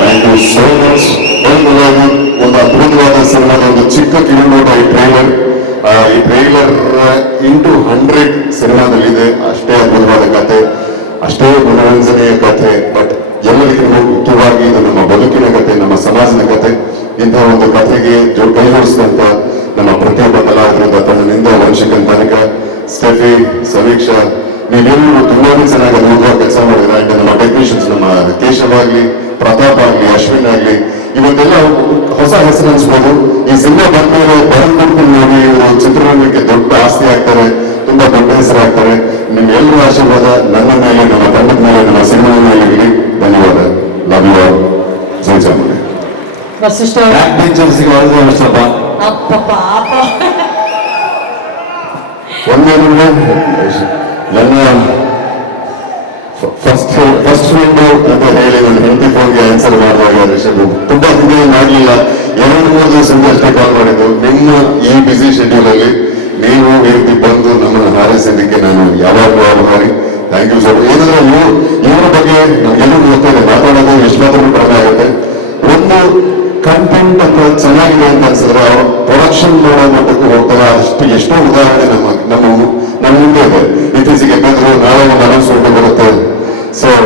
Thank you so much ಒಂದು ಅದ್ಭುತವಾದ ಸಣ್ಣದ ಒಂದು ಚಿಕ್ಕ ಈ ಟ್ರೈಲರ್ ಈ ಟ್ರೈಲರ್ ಇಂಟು ಹಂಡ್ರೆಡ್ ಸಿನಿಮಾದಲ್ಲಿದೆ ಅಷ್ಟೇ ಅದ್ಭುತವಾದ ಕತೆ ಅಷ್ಟೇ ಮನೋರಂಜನೆಯ ಕಥೆ ಬಟ್ ಎಲ್ಲರಿಗೂ ಮುಖ್ಯವಾಗಿ ಇದು ನಮ್ಮ ಬದುಕಿನ ಕತೆ ನಮ್ಮ ಸಮಾಜದ ಕತೆ ಇಂತಹ ಒಂದು ಕಥೆಗೆ ಜೊ ವಂಶಕನ್ ತನಕ ಸ್ಟೆಫಿ ಸಮೀಕ್ಷಾ ನೀವೆಲ್ಲರೂ ತುಂಬಾನೇ ಚೆನ್ನಾಗಿ ಅನುಭವ ಕೆಲಸ ಮಾಡಿದ್ರೆ ನಮ್ಮ ಟೆಕ್ನಿಷಿಯನ್ಸ್ ನಮ್ಮ ಕೇಶವ್ ಆಗ್ಲಿ ಪ್ರತಾಪ್ ಆಗ್ಲಿ ಅಶ್ವಿನ್ ಆಗ್ಲಿ ಇವತ್ತೆಲ್ಲ ಹೊಸ ಹೆಸರು ಅನ್ಸ್ಬೋದು ಈ ಸಿನಿಮಾ ಬಂದ್ಮೇಲೆ ಕೊಡ್ಕೊಂಡು ನೋಡಿ ಇವರು ಚಿತ್ರರಂಗಕ್ಕೆ ದೊಡ್ಡ ಆಸ್ತಿ ಆಗ್ತಾರೆ ತುಂಬಾ ದೊಡ್ಡ ಹೆಸರು ಆಗ್ತಾರೆ ನಿಮ್ ಎಲ್ಲರ ಆಶೀರ್ವಾದ ನನ್ನ ಮೇಲೆ ನಮ್ಮ ತಂಡದ ಮೇಲೆ ನಮ್ಮ ಸಿನಿಮಾ ಮೇಲೆ ಇರಲಿ ಧನ್ಯವಾದ. ಲವ್ ಯು ಆಲ್ ಜೈ ಚಾಮುಂಡಿ ವಸಿಷ್ಠ ಬ್ಯಾಕ್ ಬೆಂಚರ್ಸ್ಗೆ ಹೊಡೆದು ಸ್ವಲ್ಪ ಅಪ್ಪ. ಒಂದೇನಂದ್ರೆ ನನ್ನ ಫಸ್ಟ್ ಫಸ್ಟ್ ಫ್ರೆಂಡು ಅಂತ ಹೇಳಿ ನನ್ನ ಹೆಂಡತಿ ಫೋನ್ಗೆ ಆನ್ಸರ್ ಮಾಡುವಾಗ ರಿಷಬ್ ತುಂಬಾ ಹಿಂದೆ ಮಾಡಲಿಲ್ಲ ಎರಡು, ಮೂರು ದಿವಸ ಅಷ್ಟೇ ಕಾಲ್ ಮಾಡಿದ್ದು. ನಿಮ್ಮ ಈ ಬಿಸಿ ಶೆಡ್ಯೂಲ್ ಅಲ್ಲಿ ನೀವು ಈ ಬಂದು ನಮ್ಮನ್ನು ಹಾರೈಸಿದ್ದಕ್ಕೆ ನಾನು ಯಾವಾಗಲೂ ಆಭಾರಿ ಥ್ಯಾಂಕ್ ಯು ಸರ್ ಏನಂದ್ರೆ ಇವ್ರು, ಇವರ ಬಗ್ಗೆ ನಮ್ಗೆಲ್ಲರಿಗೂ ಗೊತ್ತಿದೆ. ಮಾತಾಡೋದು ಎಷ್ಟು ಕಡಿಮೆ ಆಗುತ್ತೆ. ಒಂದು ಕಂಟೆಂಟ್ ಅಂತ ಚೆನ್ನಾಗಿದೆ ಅಂತ ಅನ್ಸಿದ್ರೆ ಪ್ರೊಡಕ್ಷನ್ ಮಾಡೋ ಮಟ್ಟಕ್ಕೆ ಹೋಗ್ತಾರೆ. ಅಷ್ಟು ಎಷ್ಟೋ ಉದಾಹರಣೆ ನಮ್ಮ ಸೊ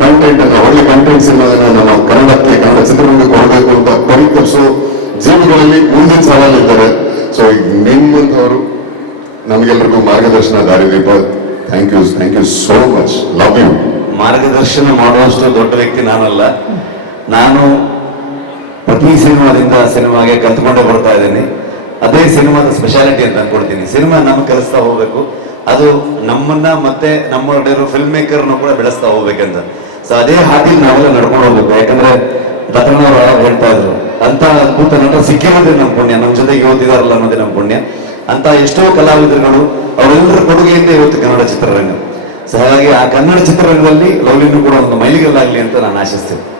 ಕಂಟೆಂಟ್ ಅನ್ನ ಒಳ್ಳೆ ಕಂಟೆಂಟ್ಸ್ ಅನ್ನೋದನ್ನ ನಮ್ಮ ಕನ್ನಡಕ್ಕೆ, ಕನ್ನಡ ಚಿತ್ರರಂಗಕ್ಕೆ ಕೊಡಬೇಕು ಅಂತ ಪರಿಕಲ್ಸೋ ಜೀವಿಗಳಲ್ಲಿ ಮುಂದಿನ ಸವಾಲಿದ್ದಾರೆ ಸೊ ನಿಮ್ಮಂಥವರು ನಮಗೆಲ್ಲರಿಗೂ ಮಾರ್ಗದರ್ಶನ ದಾರಿ ದೀಪ thank you thank you so much love you ಮಾರ್ಗದರ್ಶನ ಮಾಡುವಷ್ಟು ದೊಡ್ಡ ವ್ಯಕ್ತಿ ನಾನಲ್ಲ. ನಾನು ಪ್ರತಿ ಸಿನಿಮಾದಿಂದ ಸಿನಿಮಾಗೆ ಕಲ್ತ್ಕೊಂಡೇ ಬರ್ತಾ ಇದ್ದೀನಿ. ಅದೇ ಸಿನಿಮಾದ ಸ್ಪೆಷಾಲಿಟಿ ಅಂತ ಅನ್ಕೊಡ್ತೀನಿ ಸಿನಿಮಾ ನಾನು ಕಲಿಸ್ತಾ ಹೋಗ್ಬೇಕು. ಅದು ನಮ್ಮನ್ನ ಮತ್ತೆ ನಮ್ಮ ಫಿಲ್ಮ್ ಮೇಕರ್ ಕೂಡ ಬೆಳೆಸ್ತಾ ಹೋಗ್ಬೇಕಂತ. ಸೊ ಅದೇ ಹಾದಿ ನಾವೆಲ್ಲ ನಡ್ಕೊಂಡು ಹೋಗ್ಬೇಕು. ಯಾಕಂದ್ರೆ ಆವಾಗ ಹೇಳ್ತಾ ಇದ್ರು, ಅಂತ ಅದ್ಭುತ ನಟ ಸಿಕ್ಕಿರೋದೇ ನಮ್ಮ ಪುಣ್ಯ ನಮ್ಮ ಜೊತೆಗೆ ಓದಿದಾರಲ್ಲ ಅನ್ನೋದೇ ನಮ್ಮ ಪುಣ್ಯ. ಅಂತ ಎಷ್ಟೋ ಕಲಾವಿದರುಗಳು, ಅವರೆಲ್ಲರ ಕೊಡುಗೆಯಿಂದ ಇವತ್ತು ಕನ್ನಡ ಚಿತ್ರರಂಗ. ಸೊ ಹಾಗಾಗಿ ಆ ಕನ್ನಡ ಚಿತ್ರರಂಗದಲ್ಲಿ ಲವ್ಲಿನೂ ಕೂಡ ಒಂದು ಮೈಲಿಗಲ್ಲಾಗಲಿ ಅಂತ ನಾನು ಆಶಿಸ್ತೇನೆ.